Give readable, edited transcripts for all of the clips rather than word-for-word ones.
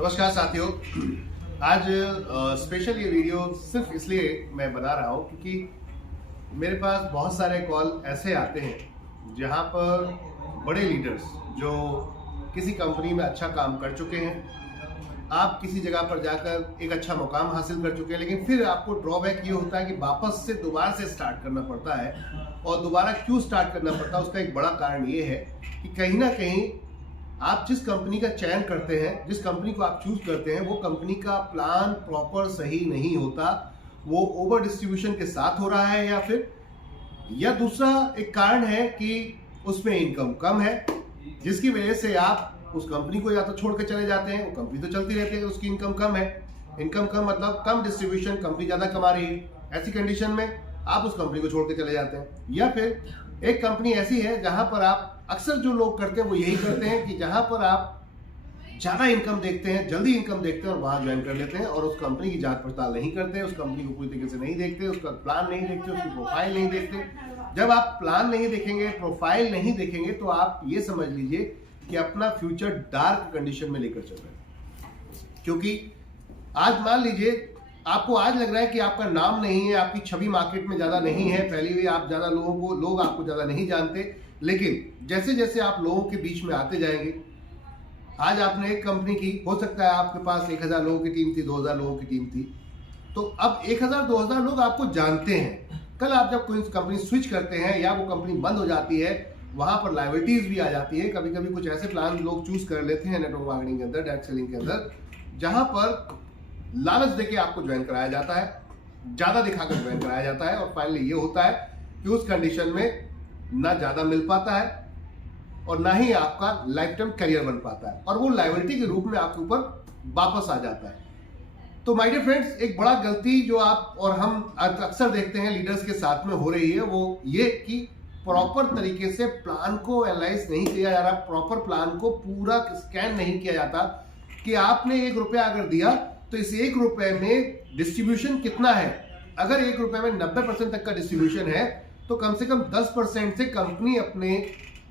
नमस्कार साथियों। आज स्पेशल ये वीडियो सिर्फ इसलिए मैं बना रहा हूँ क्योंकि मेरे पास बहुत सारे कॉल ऐसे आते हैं जहाँ पर बड़े लीडर्स जो किसी कंपनी में अच्छा काम कर चुके हैं, आप किसी जगह पर जाकर एक अच्छा मुकाम हासिल कर चुके हैं, लेकिन फिर आपको ड्रॉबैक ये होता है कि वापस से दोबारा से स्टार्ट करना पड़ता है। और दोबारा क्यों स्टार्ट करना पड़ता है, उसका एक बड़ा कारण ये है कि कहीं ना कहीं आप जिस कंपनी का चयन करते हैं, जिस कंपनी को आप चूज करते हैं, वो कंपनी का प्लान प्रॉपर सही नहीं होता। वो ओवर डिस्ट्रीब्यूशन के साथ हो रहा है या दूसरा एक कारण है कि उसमें इनकम कम है, जिसकी वजह से आप उस कंपनी को या तो छोड़ के चले जाते हैं। वो कंपनी तो चलती रहती है, उसकी इनकम कम है। इनकम कम मतलब कम डिस्ट्रीब्यूशन, कंपनी ज्यादा कमा रही है। ऐसी कंडीशन में आप उस कंपनी को छोड़ के चले जाते हैं। या फिर एक कंपनी ऐसी है जहां पर आप, अक्सर जो लोग करते हैं वो यही करते हैं कि जहां पर आप ज्यादा इनकम देखते हैं, जल्दी इनकम देखते हैं और वहां ज्वाइन कर लेते हैं और उस कंपनी की जांच पड़ताल नहीं करते, उस कंपनी को पूरी तरीके से नहीं देखते, उसका प्लान नहीं देखते, उसकी प्रोफाइल नहीं देखते। जब आप प्लान नहीं देखेंगे, प्रोफाइल नहीं देखेंगे, तो आप ये समझ लीजिए कि अपना फ्यूचर डार्क कंडीशन में लेकर चल रहे हैं। क्योंकि आज मान लीजिए आपको आज लग रहा है कि आपका नाम नहीं है, आपकी छवि मार्केट में ज्यादा नहीं है, पहले भी आप ज्यादा लोग आपको ज्यादा नहीं जानते, लेकिन जैसे जैसे आप लोगों के बीच में आते जाएंगे, आज आपने एक कंपनी की, हो सकता है आपके पास 1000 लोगों की टीम थी, 2000 लोगों की टीम थी, तो अब 1000-2000 लोग आपको जानते हैं। कल आप जब कोई कंपनी स्विच करते हैं या वो कंपनी बंद हो जाती है, वहां पर लायबिलिटीज भी आ जाती है। कभी कभी कुछ ऐसे प्लान लोग चूज कर लेते हैं नेटवर्क मार्केटिंग के अंदर, डायरेक्ट सेलिंग के अंदर, जहां पर लालच देके आपको ज्वाइन कराया जाता है, ज्यादा दिखाकर ज्वाइन कराया जाता है, और फाइनली ये होता है कि उस कंडीशन में ना ज्यादा मिल पाता है और ना ही आपका लाइफ टाइम करियर बन पाता है, और वो लायबिलिटी के रूप में आपके ऊपर वापस आ जाता है। तो माय डियर फ्रेंड्स, एक बड़ा गलती जो आप और हम अक्सर देखते हैं लीडर्स के साथ में हो रही है, वो ये कि प्रॉपर तरीके से प्लान को एनालाइज नहीं किया जा रहा, प्रॉपर प्लान को पूरा स्कैन नहीं किया जाता कि आपने 1 रुपया अगर दिया तो इस 1 रुपए में डिस्ट्रीब्यूशन कितना है। अगर 1 रुपए में 90% तक का डिस्ट्रीब्यूशन है तो कम से कम 10% से कंपनी अपने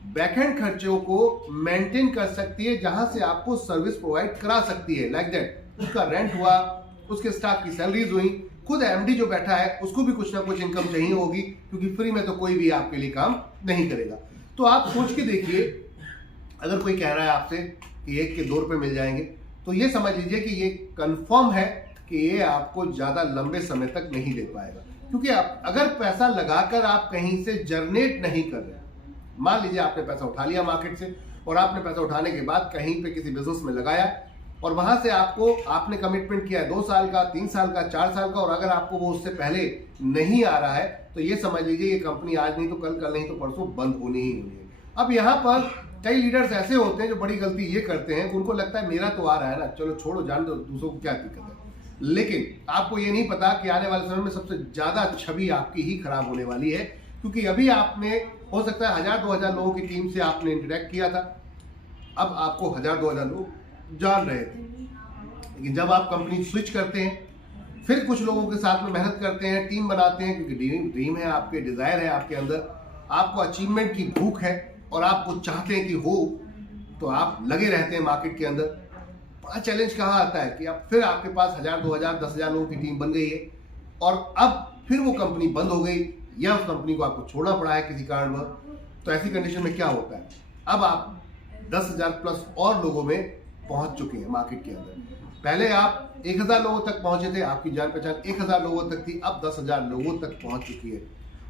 बैकएंड खर्चों को मेंटेन कर सकती है, जहां से आपको सर्विस प्रोवाइड करा सकती है। लाइक दैट, उसका रेंट हुआ, उसके स्टाफ की सैलरीज हुई, खुद एमडी जो बैठा है उसको भी कुछ ना कुछ इनकम चाहिए होगी, क्योंकि फ्री में तो कोई भी आपके लिए काम नहीं करेगा। तो आप सोच के देखिए, अगर कोई कह रहा है आपसे कि 1 के 2 रुपए मिल जाएंगे, तो ये समझ लीजिए कि ये कंफर्म है कि ये आपको ज्यादा लंबे समय तक नहीं दे पाएगा। क्योंकि आप अगर पैसा लगाकर आप कहीं से जनरेट नहीं कर रहे, मान लीजिए आपने पैसा उठा लिया मार्केट से, और आपने पैसा उठाने के बाद कहीं पे किसी बिजनेस में लगाया, और वहां से आपने कमिटमेंट किया है 2 साल का, 3 साल का, 4 साल का, और अगर आपको वो उससे पहले नहीं आ रहा है, तो ये समझ लीजिए ये कंपनी आज नहीं तो कल, कल नहीं तो परसों बंद होनी ही होनी है। अब यहाँ पर कई लीडर्स ऐसे होते हैं जो बड़ी गलती ये करते हैं, उनको लगता है मेरा तो आ रहा है ना, चलो छोड़ो, जान दो, दूसरों को क्या दिक्कत है। लेकिन आपको ये नहीं पता कि आने वाले समय में सबसे ज्यादा छवि आपकी ही खराब होने वाली है, क्योंकि अभी आपने, हो सकता है 1000-2000 लोगों की टीम से आपने इंटरेक्ट किया था, अब आपको 1000-2000 लोग जान रहे थे, लेकिन जब आप कंपनी स्विच करते हैं, फिर कुछ लोगों के साथ में मेहनत करते हैं, टीम बनाते हैं, क्योंकि ड्रीम है आपके, डिजायर है आपके अंदर, आपको अचीवमेंट की भूख है और आप वो चाहते हैं कि हो, तो आप लगे रहते हैं मार्केट के अंदर। बड़ा चैलेंज कहाँ आता है कि अब फिर आपके पास 1000-2000, 10,000 लोगों की टीम बन गई है, और अब फिर वो कंपनी बंद हो गई या उस कंपनी को आपको छोड़ना पड़ा है किसी कारणवश। तो ऐसी कंडीशन में क्या होता है, अब आप 10,000 प्लस और लोगों में पहुंच चुके हैं मार्केट के अंदर। पहले आप 1000 लोगों तक पहुंचे थे, आपकी जान पहचान 1000 लोगों तक थी, अब 10,000 लोगों तक पहुंच चुकी है।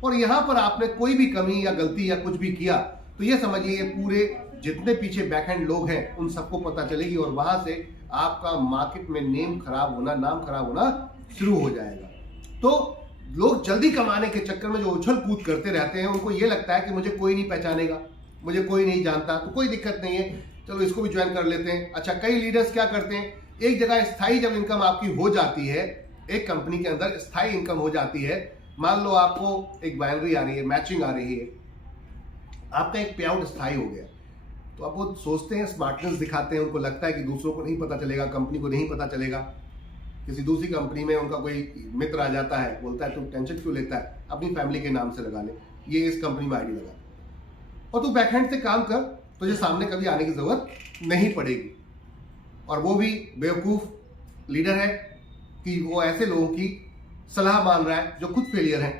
और यहां पर आपने कोई भी कमी या गलती या कुछ भी किया, तो ये समझिए ये पूरे जितने पीछे बैकएंड लोग हैं उन सबको पता चलेगी, और वहां से आपका मार्केट में नाम खराब होना शुरू हो जाएगा। तो लोग जल्दी कमाने के चक्कर में जो उछल कूद करते रहते हैं, उनको ये लगता है कि मुझे कोई नहीं पहचानेगा, मुझे कोई नहीं जानता, तो कोई दिक्कत नहीं है, चलो इसको भी ज्वाइन कर लेते हैं। अच्छा, कई लीडर्स क्या करते हैं, एक जगह स्थायी जब इनकम आपकी हो जाती है, एक कंपनी के अंदर स्थायी इनकम हो जाती है, मान लो आपको एक बाइनरी आ रही है, मैचिंग आ रही है, आपका एक पे आउट स्थायी हो गया, तो अब वो सोचते हैं, स्मार्टनेस दिखाते हैं, उनको लगता है कि दूसरों को नहीं पता चलेगा, कंपनी को नहीं पता चलेगा। किसी दूसरी कंपनी में उनका कोई मित्र आ जाता है, बोलता है तू टेंशन क्यों लेता है, अपनी फैमिली के नाम से लगा ले, ये इस कंपनी में आईडी लगा, और तू बैकहैंड से काम कर, तुझे सामने कभी आने की जरूरत नहीं पड़ेगी। और वो भी बेवकूफ लीडर है कि वो ऐसे लोगों की सलाह मान रहा है जो खुद फेलियर है।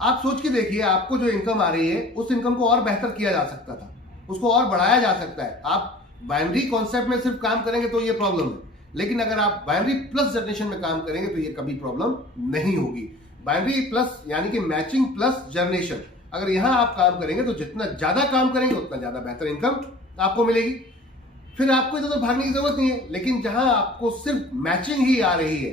आप सोच के देखिए, आपको जो इनकम आ रही है उस इनकम को और बेहतर किया जा सकता था, उसको और बढ़ाया जा सकता है। आप बाइनरी कॉन्सेप्ट में सिर्फ काम करेंगे तो ये प्रॉब्लम है, लेकिन अगर आप बाइनरी प्लस जनरेशन में काम करेंगे तो ये कभी प्रॉब्लम नहीं होगी। बाइनरी प्लस यानी कि मैचिंग प्लस जनरेशन, अगर यहां आप काम करेंगे तो जितना ज्यादा काम करेंगे उतना ज्यादा बेहतर इनकम आपको मिलेगी। फिर आपको इधर उधर भागने की जरूरत नहीं है। लेकिन जहां आपको सिर्फ मैचिंग ही आ रही है,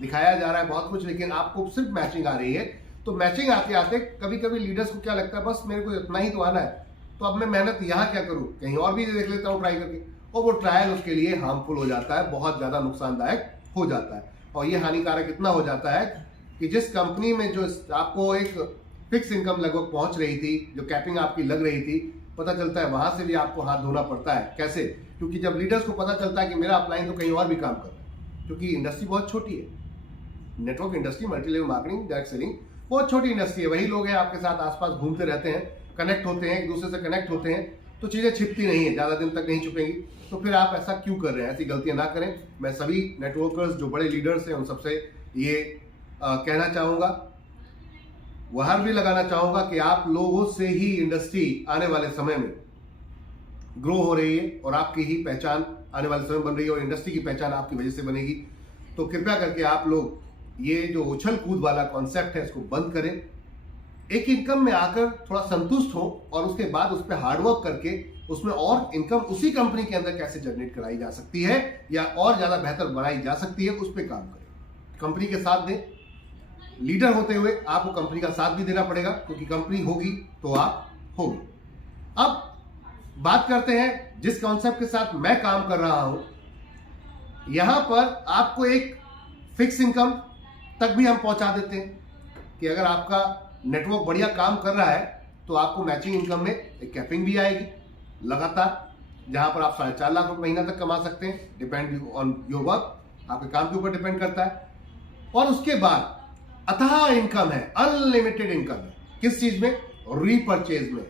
दिखाया जा रहा है बहुत कुछ लेकिन आपको सिर्फ मैचिंग आ रही है, तो मैचिंग आते आते कभी कभी लीडर्स को क्या लगता है, बस मेरे को इतना ही तो आना है, तो अब मैं मेहनत यहाँ क्या करूं, कहीं और भी देख लेता हूं ट्राई करके। और वो ट्रायल उसके लिए हार्मफुल हो जाता है, बहुत ज्यादा नुकसानदायक हो जाता है। और ये हानिकारक इतना हो जाता है कि जिस कंपनी में जो आपको एक फिक्स इनकम लगभग पहुंच रही थी, जो कैपिंग आपकी लग रही थी, पता चलता है वहां से भी आपको हाथ धोना पड़ता है। कैसे? क्योंकि जब लीडर्स को पता चलता है कि मेरा अपलाइन तो कहीं और भी काम कर रहा है, क्योंकि इंडस्ट्री बहुत छोटी है, network industry, multi level marketing, direct selling बहुत छोटी इंडस्ट्री है। वही लोग हैं आपके साथ आसपास घूमते रहते हैं, कनेक्ट होते हैं, एक दूसरे से कनेक्ट होते हैं, तो चीजें छिपती नहीं है, ज्यादा दिन तक नहीं छुपेंगी। तो फिर आप ऐसा क्यों कर रहे हैं? ऐसी गलतियां ना करें। मैं सभी नेटवर्कर्स जो बड़े लीडर्स हैं उन सबसे ये कहना चाहूंगा, वहां भी लगाना चाहूंगा कि आप लोगों से ही इंडस्ट्री आने वाले समय में ग्रो हो रही है और आपकी ही पहचान आने वाले समय बन रही है और इंडस्ट्री की पहचान आपकी वजह से बनेगी। तो कृपया करके आप लोग ये जो उछल कूद वाला कॉन्सेप्ट है इसको बंद करें। एक इनकम में आकर थोड़ा संतुष्ट हो और उसके बाद उस पर हार्डवर्क करके उसमें और इनकम उसी कंपनी के अंदर कैसे जनरेट कराई जा सकती है या और ज्यादा बेहतर बनाई जा सकती है, उस पर काम करें। कंपनी के साथ दें। लीडर होते हुए आपको कंपनी का साथ भी देना पड़ेगा, क्योंकि कंपनी होगी तो आप होगी। अब बात करते हैं जिस कॉन्सेप्ट के साथ मैं काम कर रहा हूं, यहां पर आपको एक फिक्स इनकम तक भी हम पहुंचा देते हैं कि अगर आपका नेटवर्क बढ़िया काम कर रहा है तो आपको मैचिंग इनकम में एक कैपिंग भी आएगी लगातार, जहां पर आप 4.5 लाख रुपए महीना तक कमा सकते हैं। डिपेंड ऑन योर वर्क, आपके काम के ऊपर डिपेंड करता है। और उसके बाद अथाह इनकम है, अनलिमिटेड इनकम है। किस चीज में? रीपरचेज में।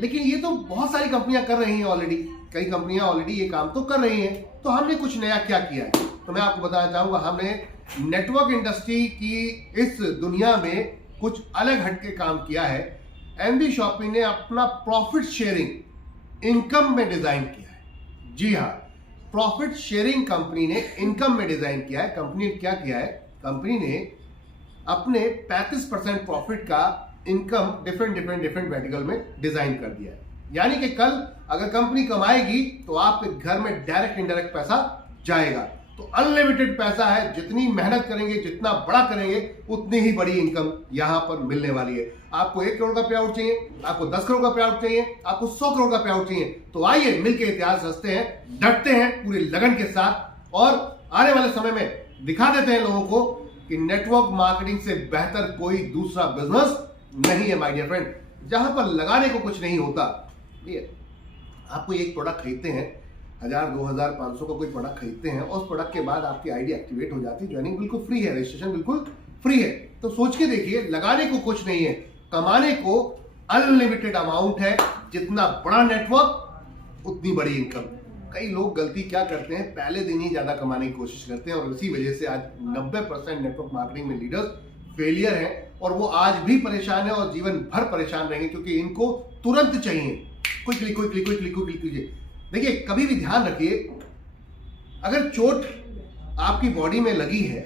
लेकिन ये तो बहुत सारी कंपनियां कर रही हैं ऑलरेडी, कई कंपनियां ऑलरेडी ये काम तो कर रही हैं। तो हमने कुछ नया क्या किया है, तो मैं आपको बताना चाहूंगा। हमने नेटवर्क इंडस्ट्री की इस दुनिया में कुछ अलग हटके काम किया है। एमबी शॉपी ने अपना प्रॉफिट शेयरिंग इनकम में डिजाइन किया है। जी हाँ, प्रॉफिट शेयरिंग कंपनी ने इनकम में डिजाइन किया है। कंपनी ने क्या किया है? कंपनी ने अपने 35% प्रॉफिट का इनकम डिफरेंट वर्टिकल में डिजाइन कर दिया है। यानी कि कल अगर कंपनी कमाएगी तो आपके घर में डायरेक्ट इनडायरेक्ट पैसा जाएगा। तो अनलिमिटेड पैसा है, जितनी मेहनत करेंगे, जितना बड़ा करेंगे, उतनी ही बड़ी इनकम यहां पर मिलने वाली है। आपको 1 करोड़ का पे आउट चाहिए, आपको 10 करोड़ का पे आउट चाहिए, आपको 100 करोड़ का पे आउट चाहिए, तो आइए मिलकर इतिहास रचते हैं, डटते हैं पूरी लगन के साथ और आने वाले समय में दिखा देते हैं लोगों को कि नेटवर्क मार्केटिंग से बेहतर कोई दूसरा बिजनेस नहीं है माय डियर फ्रेंड, जहां पर लगाने को कुछ नहीं होता। आपको एक प्रोडक्ट खरीदते हैं, 1000, 2000, 500 का कोई प्रोडक्ट खरीदते हैं और उस प्रोडक्ट के बाद आपकी आईडी एक्टिवेट हो जाती है, ज्वाइनिंग बिल्कुल फ्री है, रजिस्ट्रेशन बिल्कुल फ्री है। तो सोच के देखिए, लगाने को कुछ नहीं है, कमाने को अनलिमिटेड अमाउंट है। जितना बड़ा नेटवर्क उतनी बड़ी इनकम। कई लोग गलती क्या करते हैं, पहले दिन ही ज्यादा कमाने की कोशिश करते हैं और इसी वजह से आज 90% नेटवर्क मार्केटिंग में लीडर्स फेलियर हैं और वो आज भी परेशान है और जीवन भर परेशान रहेंगे, क्योंकि इनको तुरंत चाहिए, क्विकली क्विकली क्विकली क्विकली कीजिए। देखिए, कभी भी ध्यान रखिए, अगर चोट आपकी बॉडी में लगी है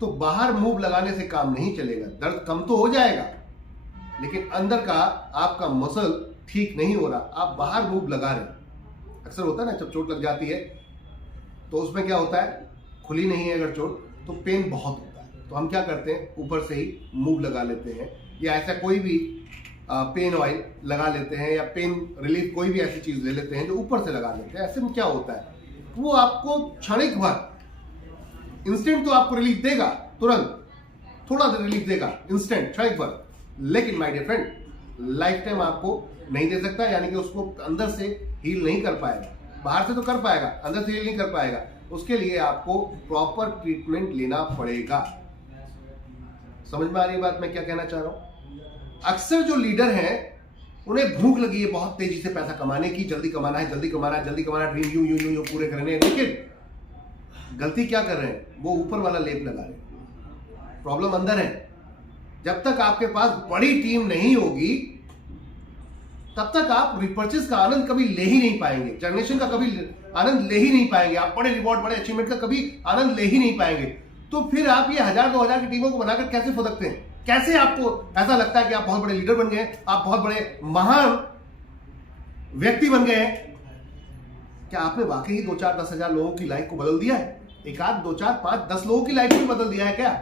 तो बाहर मूव लगाने से काम नहीं चलेगा। दर्द कम तो हो जाएगा, लेकिन अंदर का आपका मसल ठीक नहीं हो रहा, आप बाहर मूव लगा रहे। अक्सर होता है ना, जब चोट लग जाती है तो उसमें क्या होता है, खुली नहीं है अगर चोट तो पेन बहुत होता है। तो हम क्या करते हैं, ऊपर से ही मूव लगा लेते हैं, या ऐसा कोई भी पेन ऑयल लगा लेते हैं, या पेन रिलीफ कोई भी ऐसी चीज ले लेते हैं जो ऊपर से लगा लेते हैं। ऐसे में क्या होता है, वो आपको क्षणिक भर इंस्टेंट तो आपको रिलीफ देगा, तुरंत थोड़ा देर रिलीफ देगा, इंस्टेंट क्षणिक भर, लेकिन my dear friend lifetime आपको नहीं दे सकता। यानी कि उसको अंदर से हील नहीं कर पाएगा। बाहर से तो कर पाएगा, अंदर से हील नहीं कर पाएगा। उसके लिए आपको प्रॉपर ट्रीटमेंट लेना पड़ेगा। समझ में आ रही बात मैं क्या कहना चाह रहा हूं? अक्सर जो लीडर हैं उन्हें भूख लगी है बहुत तेजी से पैसा कमाने की, जल्दी कमाना है, जल्दी कमाना है, जल्दी कमाना, ड्रीम यूं यूं यूं यूं पूरे करने हैं। लेकिन गलती क्या कर रहे हैं, वो ऊपर वाला लेप लगा रहे हैं। प्रॉब्लम अंदर है। जब तक आपके पास बड़ी टीम नहीं होगी तब तक आप रिपर्चेस का आनंद कभी ले ही नहीं पाएंगे, जनरेशन का कभी आनंद ले ही नहीं पाएंगे, आप बड़े रिवॉर्ड, बड़े अचीवमेंट का कभी आनंद ले ही नहीं पाएंगे। तो फिर आप ये 1000-2000 की टीमों को बनाकर कैसे फुदकते हैं? कैसे आपको ऐसा लगता है कि आप बहुत बड़े लीडर बन गए, आप बहुत बड़े महान व्यक्ति बन गए हैं? क्या आपने वाकई 2-4-10,000 लोगों की लाइफ को बदल दिया है? एक आध 2-4-5-10 लोगों की लाइफ को बदल दिया है क्या?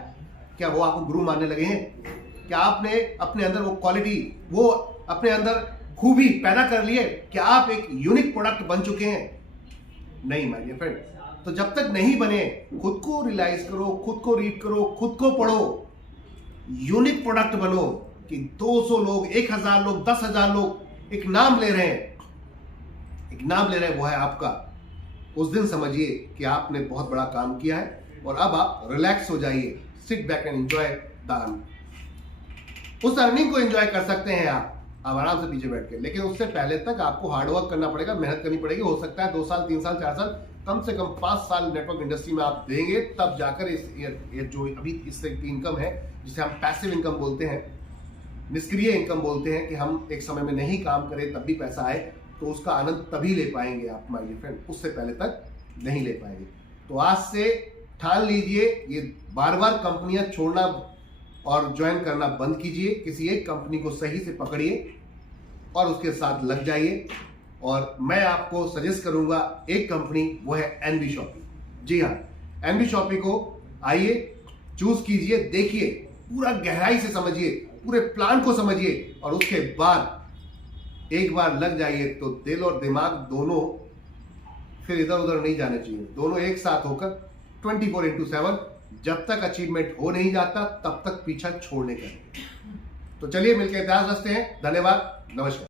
क्या वो आपको गुरु मानने लगे हैं? क्या आपने अपने अंदर वो क्वालिटी, वो अपने अंदर खूबी पैदा कर लिए? क्या आप एक यूनिक प्रोडक्ट बन चुके हैं? नहीं माय डियर फ्रेंड। तो जब तक नहीं बने, खुद को रियलाइज करो, खुद को रीड करो, खुद को पढ़ो, यूनिक प्रोडक्ट बनो कि 200 लोग, 1000 लोग, 10,000 लोग एक नाम ले रहे हैं, एक नाम ले रहे हैं, वो है आपका। उस दिन समझिए कि आपने बहुत बड़ा काम किया है और अब आप रिलैक्स हो जाइए, sit back and enjoy the earning. उस अर्निंग को एंजॉय कर सकते हैं आप आराम से पीछे बैठ के, लेकिन उससे पहले तक आपको हार्डवर्क करना पड़ेगा, मेहनत करनी पड़ेगी। हो सकता है 2 साल, 3 साल, 4 साल, कम से कम 5 साल नेटवर्क इंडस्ट्री में आप देंगे, तब जाकर ये जो अभी इससे इनकम है, जिसे हम पैसिव इनकम बोलते हैं, निष्क्रिय इनकम बोलते हैं, कि हम एक समय में नहीं काम करें तब भी पैसा आए, तो उसका आनंद तभी ले पाएंगे आप माय डियर फ्रेंड, उससे पहले तक नहीं ले पाएंगे। तो आज से ठान लीजिए, ये बार बार कंपनियां छोड़ना और ज्वाइन करना बंद कीजिए। किसी एक कंपनी को सही से पकड़िए और उसके साथ लग जाइए। और मैं आपको सजेस्ट करूंगा एक कंपनी, वो है एनबी शॉपी। जी हाँ, एनबी शॉपी को आइए, चूज कीजिए, देखिए, पूरा गहराई से समझिए, पूरे प्लान को समझिए, और उसके बाद एक बार लग जाइए तो दिल और दिमाग दोनों फिर इधर उधर नहीं जाने चाहिए, दोनों एक साथ होकर 24/7 जब तक अचीवमेंट हो नहीं जाता तब तक पीछा छोड़ने का। तो चलिए मिलकर इतिहास रचते हैं। धन्यवाद, नमस्कार।